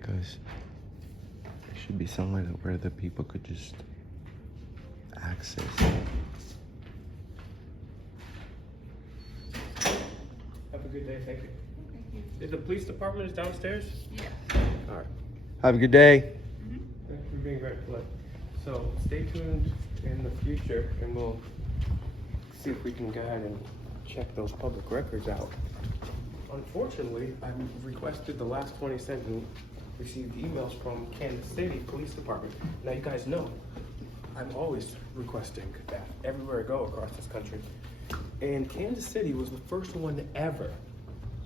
because there should be somewhere where the people could just access it. Have a good day. Thank you. The police department is downstairs? Yeah. All right. Have a good day. Thanks for being very polite. So stay tuned in the future and we'll see if we can go ahead and check those public records out. Unfortunately, I requested the last 20 cents and received emails from Kansas City Police Department. Now you guys know, I'm always requesting that everywhere I go across this country. And Kansas City was the first one ever.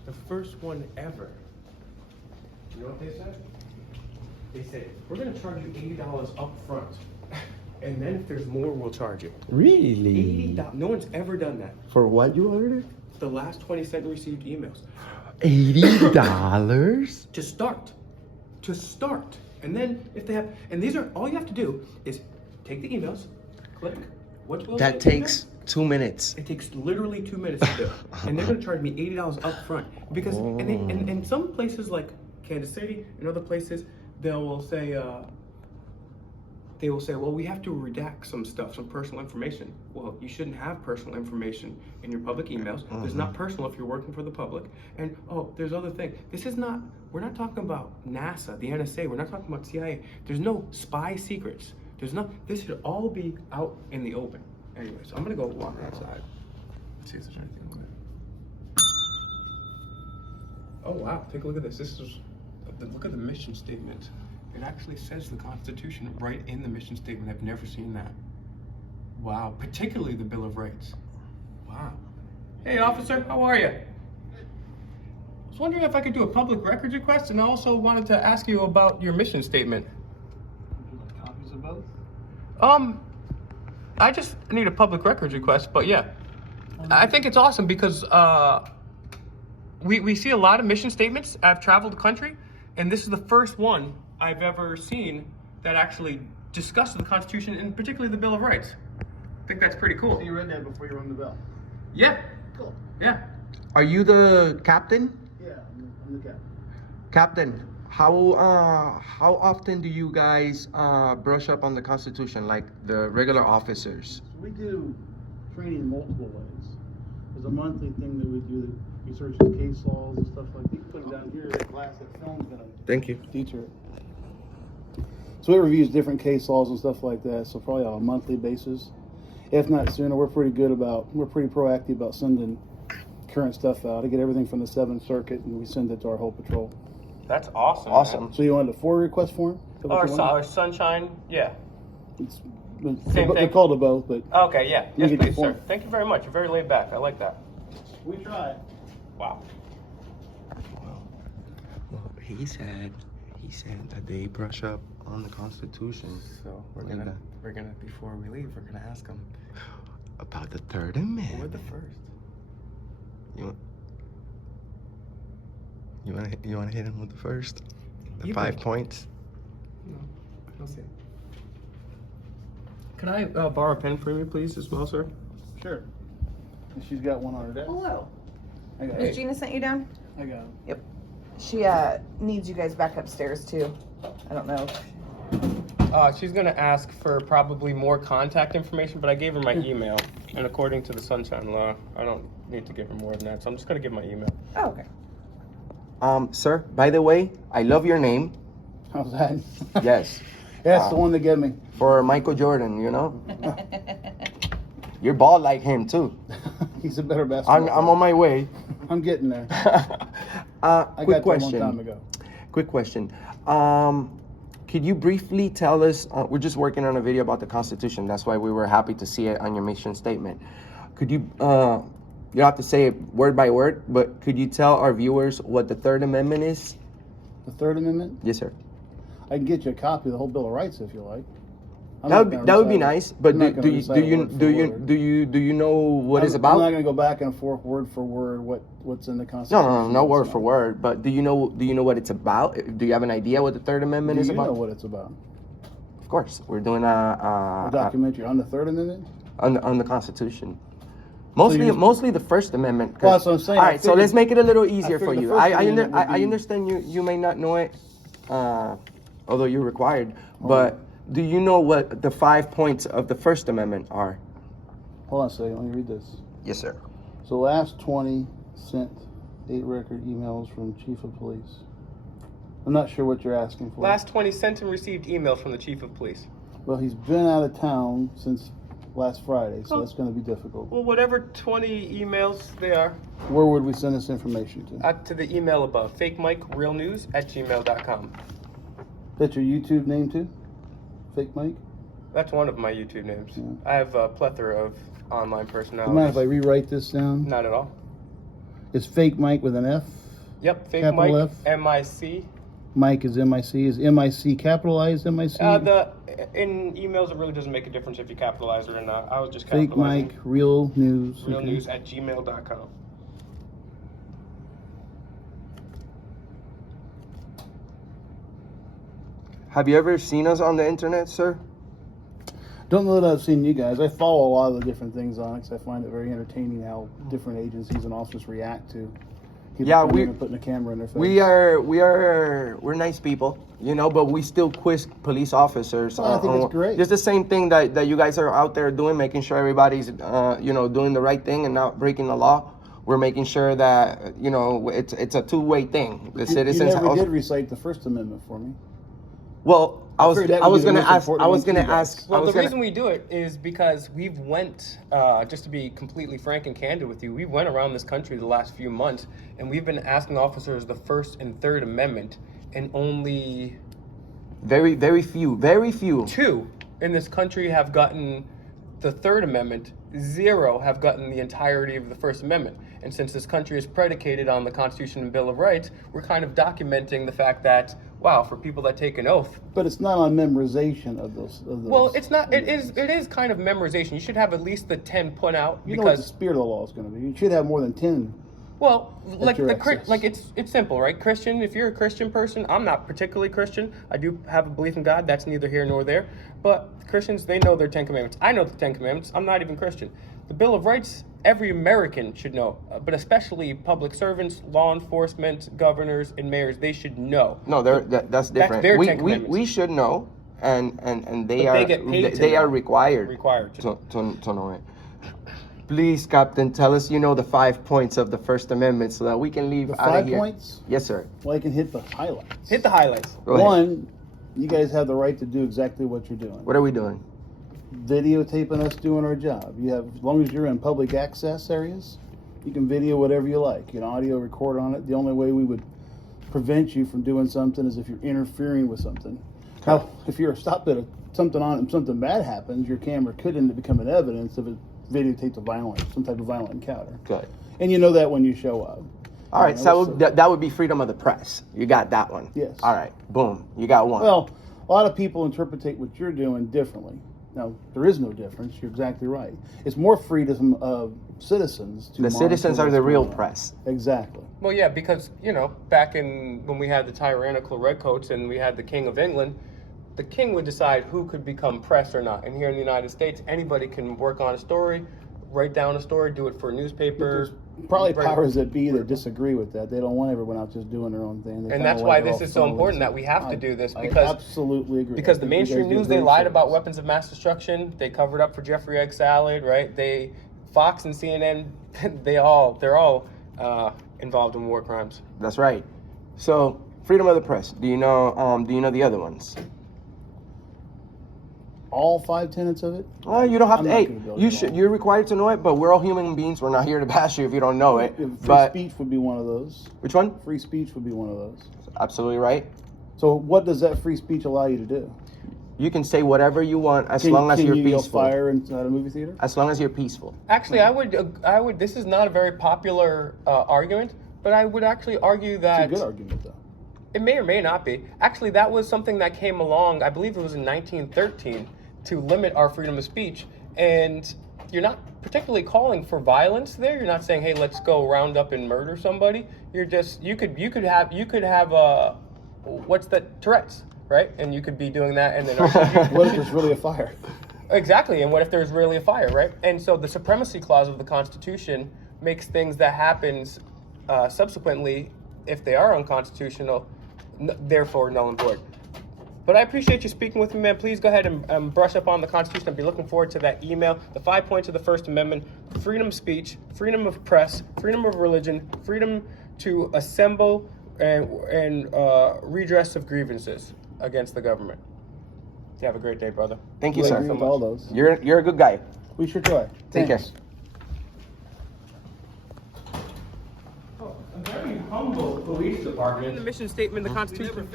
The first one ever. You know what they said? They said, we're gonna charge you $80 up front. And then if there's more, we'll charge you. Really? $80. No one's ever done that. For what you ordered? The last 20 cent received emails. $80? To start. To start. And then if they have, and these are, all you have to do is take the emails, click, what will That takes 2 minutes. It takes literally 2 minutes to do. And they're gonna charge me $80 up front. Because, and some places like Kansas City and other places, they will say, well, we have to redact some stuff, some personal information. Well, you shouldn't have personal information in your public emails. It's not personal if you're working for the public. And, oh, there's other things. This is not, we're not talking about NASA, the NSA. We're not talking about CIA. There's no spy secrets. There's not, this should all be out in the open. Anyway, so I'm gonna go walk outside. See if there's anything over there. Oh, wow, take a look at this. This is, look at the mission statement. It actually says the Constitution right in the mission statement. I've never seen that. Wow, particularly the Bill of Rights. Wow. Hey, officer, how are you? I was wondering if I could do a public records request, and I also wanted to ask you about your mission statement. Would you like copies of both? I just need a public records request, but yeah. I think it's awesome because we see a lot of mission statements. I've traveled the country, and this is the first one I've ever seen that actually discusses the Constitution and particularly the Bill of Rights. I think that's pretty cool. So you read that before you rung the bell? Yeah. Cool. Yeah. Are you the captain? Yeah, I'm the captain. Captain, how often do you guys brush up on the Constitution like the regular officers? So we do training multiple ways. There's a monthly thing that we do that researches case laws and stuff like that. You can put it down here in class that film's gonna Thank you. teach her. So it reviews different case laws and stuff like that, so probably on a monthly basis. If not sooner, we're pretty proactive about sending current stuff out. I get everything from the 7th Circuit and we send it to our whole patrol. That's awesome. Awesome. So you wanted a 4 request form? Or Sunshine, yeah. They're called a both, but Okay, yeah. Let Yes, me get please, the sir. form. Thank you very much. You're very laid back. I like that. we try. Wow. Well, he said that they brush up on the Constitution. So we're gonna before we leave, we're gonna ask them. About the Third We're Amendment. the first. You want to hit him with the first? The You 5 bet. points? No, I don't see it. Could I borrow a pen from you, please, as well, sir? Sure. And she's got one on her desk. Hello. I got Has it. Gina sent you down? I got it. She needs you guys back upstairs too. I don't know. She's gonna ask for probably more contact information, but I gave her my email, and according to the Sunshine Law, I don't need to give her more than that, so I'm just gonna give my email. Oh, okay. Sir, by the way, I love your name. How's that? Yes. That's the one that get me. For Michael Jordan, you know? You're bald like him, too. He's a better basketball I'm on my way. I'm getting there. Quick I got that question. one time ago. Quick question. Could you briefly tell us, we're just working on a video about the Constitution. That's why we were happy to see it on your mission statement. Could you, you don't have to say it word by word, but could you tell our viewers what the Third Amendment is? The Third Amendment? Yes, sir. I can get you a copy of the whole Bill of Rights if you like. That would be nice, but I'm not gonna do recite it word for word. you know what it's about? I'm not going to go back and forth word for word what's in the Constitution. No word for word. But do you know what it's about? Do you have an idea what the Third Amendment is Do you about? know what it's about? Of course, we're doing A documentary on the Third Amendment? on the Constitution. Mostly the First Amendment. Well, that's what I'm saying. All I right, so figured- let's make it a little easier for figured the you. First I Amendment would be- understand you may not know it although you're required. But do you know what the 5 points of the First Amendment are? Hold on a second, let me read this. Yes, sir. So last 20 sent 8 record emails from chief of police. I'm not sure what you're asking for. Last 20 sent and received emails from the chief of police. Well, he's been out of town since last Friday, so that's going to be difficult. Well, whatever 20 emails they are, Where would we send this information to? to the email above, fakemikerealnews@gmail.com. That's your YouTube name too? Fake Mike? That's one of my YouTube names. Yeah. I have a plethora of online Do you mind personalities. if I rewrite this down? Not at all. It's Fake Mike with an F. Yep, Fake Capital Mike, F? M-I-C. Mike is M-I-C. Is M-I-C capitalized M-I-C? In emails, it really doesn't make a difference if you capitalize it or not. I was just Fake capitalizing. Mike, real news. Okay. realnews@gmail.com. Have you ever seen us on the internet, sir? Don't know that I've seen you guys. I follow a lot of the different things on it because I find it very entertaining how different agencies and officers react to people Yeah, coming we- in and putting a camera in their face. We're nice people, you know, but we still quiz police officers. Well, I think it's great. Just the same thing that you guys are out there doing, making sure everybody's, doing the right thing and not breaking the law. We're making sure that, it's a two-way thing. The You citizens never also- did recite the First Amendment for me. Well, I was figured that I would was be the gonna most ask. important I was one to gonna you guys. ask. I Well, was the gonna- reason we do it is because we've went, just to be completely frank and candid with you, we went around this country the last few months, and we've been asking officers the First and Third Amendment, and only very, very few. 2 in this country have gotten the Third Amendment. 0 have gotten the entirety of the First Amendment. And since this country is predicated on the Constitution and Bill of Rights, we're kind of documenting the fact that, wow, for people that take an oath, But it's not on memorization of those. well, it's not. It is kind of memorization. You should have at least the 10 put out You know what the because, spirit of the law is going to be. You should have more than 10. well, like your the access. like it's simple, right? Christian. If you're a Christian person, I'm not particularly Christian. I do have a belief in God. That's neither here nor there. But Christians, they know their 10 Commandments. I know the 10 Commandments. I'm not even Christian. The Bill of Rights, every American should know, but especially public servants, law enforcement, governors, and mayors. They should know. No, that's different. their we, Ten we Commandments. we should know, and they But are they get paid to they are know. required Required to. to know it. Please, Captain, tell us the 5 points of the First Amendment so that we can leave The out of 5 here. points? Yes, sir. Well, I can hit the highlights. Hit the highlights. Go ahead. One, you guys have the right to do exactly what you're doing. What are we doing? Videotaping us doing our job. You have, as long as you're in public access areas, you can video whatever you like. You can audio record on it. The only way we would prevent you from doing something is if you're interfering with something. Now, if you're stopped at something on and something bad happens, your camera could end up becoming evidence if it videotaped some type of violent encounter. Good. And you know that when you show up. All right, You so know, that would be freedom of the press. You got that one. Yes. All right, boom. You got one. Well, a lot of people interpret what you're doing differently. Now, there is no difference. You're exactly right. It's more freedom of citizens to the citizens monitor are the what's real going on. press. Exactly. Well, yeah, because, back in when we had the tyrannical redcoats and we had the King of England, the king would decide who could become press or not. And here in the United States, anybody can work on a story, write down a story, do it for a newspaper. Probably write- powers that be that disagree with that. They don't want everyone out just doing their own thing. They And kinda that's like why it this all is so flowing. important that we have to do this I because absolutely agree. Because I the think you guys mainstream do news, they great lied about service. weapons of mass destruction. They covered up for Jeffrey Egg salad, right? Fox and CNN, they're all involved in war crimes. That's right. So, freedom of the press. Do you know the other ones? All 5 tenets of it. Well, you don't have I'm to. not Hey, gonna go you through should. all. You're required to know it, but we're all human beings. We're not here to bash you if you don't know it. Free But speech would be one of those. which one? Free speech would be one of those. Absolutely right. So, what does that free speech allow you to do? You can say whatever you want as Can, long as can you're you yell peaceful. fire inside a movie theater? As long as you're peaceful. Actually, I would. This is not a very popular argument, but I would actually argue It's that a good argument, though. it may or may not be. Actually, that was something that came along. I believe it was in 1913 to limit our freedom of speech, and you're not particularly calling for violence there. You're not saying, "Hey, let's go round up and murder somebody." You're just you could have what's that, Tourette's, right? And you could be doing that, and then What if there's really a fire? exactly. And what if there's really a fire, right? And so the supremacy clause of the Constitution makes things that happens subsequently, if they are unconstitutional, therefore null and void. But I appreciate you speaking with me, man. Please go ahead and brush up on the Constitution. I'll be looking forward to that email. The 5 points of the First Amendment: freedom of speech, freedom of press, freedom of religion, freedom to assemble, and redress of grievances against the government. You have a great day, brother. Thank you, I sir. agree with all those. You're a good guy. We sure try. Take care. Thanks. A very humble police department. In the mission statement, the Constitution.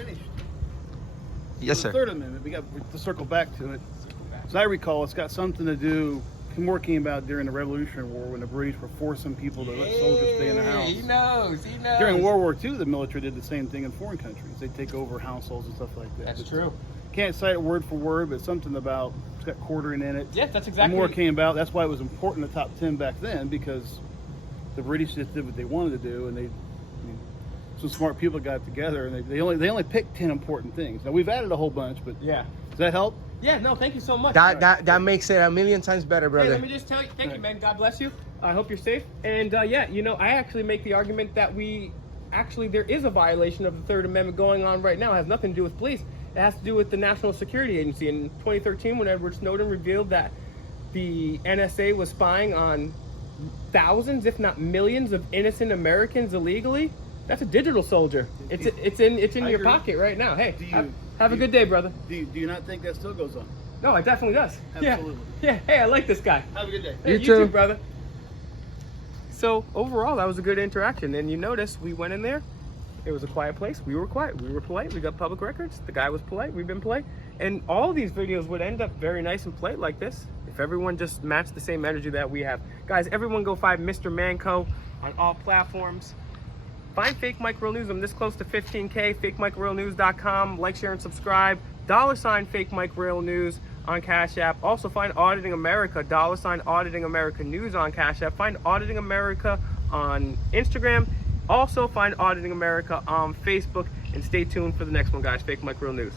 Yes, The sir. Third Amendment, we got to circle back to it. As I recall, it's got something to do, more came about during the Revolutionary War when the British were forcing people to let soldiers stay in the house. He knows. During World War II, the military did the same thing in foreign countries. They take over households and stuff like that. That's It's- true. Can't cite it word for word, but something about, it's got quartering in it. Yes, that's The exactly. more came about. That's why it was important in the top 10 back then, because the British just did what they wanted to do, and some smart people got together, and they only picked 10 important things. Now we've added a whole bunch, but Yeah. does that help? Yeah. No, thank you so much. That makes it a million times better, Hey, brother. let me just tell you, thank you, man. God bless you. I hope you're safe. And yeah, I actually make the argument that there is a violation of the Third Amendment going on right now. It has nothing to do with police. It has to do with the National Security Agency. In 2013, when Edward Snowden revealed that the NSA was spying on thousands, if not millions, of innocent Americans illegally, that's a digital soldier. It's in I your agree. pocket right now. Hey, Do you- have a do good day, brother. Do you not think that still goes on? No, it definitely does. Absolutely. Yeah. Hey, I like this guy. Have a good day. Hey, You you too. too, brother. So overall, that was a good interaction. And you notice we went in there. It was a quiet place. We were quiet. We were polite. We got public records. The guy was polite. We've been polite. And all of these videos would end up very nice and polite like this if everyone just matched the same energy that we have. Guys, everyone go find Mr. Manco on all platforms. Find Fake Mike Real News. I'm this close to 15K. FakeMikeRealNews.com. Like, share, and subscribe. $ Fake Mike Real News on Cash App. Also find Auditing America. $ Auditing America News on Cash App. Find Auditing America on Instagram. Also find Auditing America on Facebook. And stay tuned for the next one, guys. Fake Mike Real News.